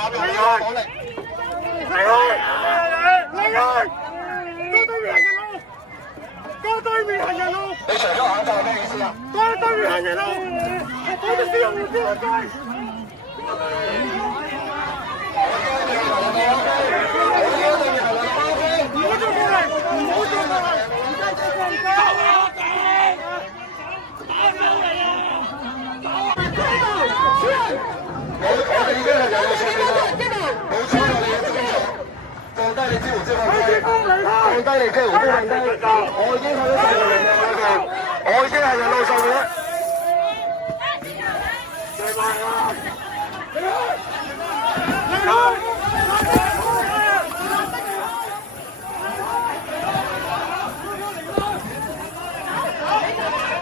攬人嘅火力。離開！離開！多對面行人路！多對面行人路！你除咗口罩係咩意思啊？多對面行人路！我哋使用護照街。我哋已經係人路上面啦，冇錯啦，你嘅職責放低你支援先可以，放低你支援先放低，我已經喺度上面啦，我已經係人路上面啦。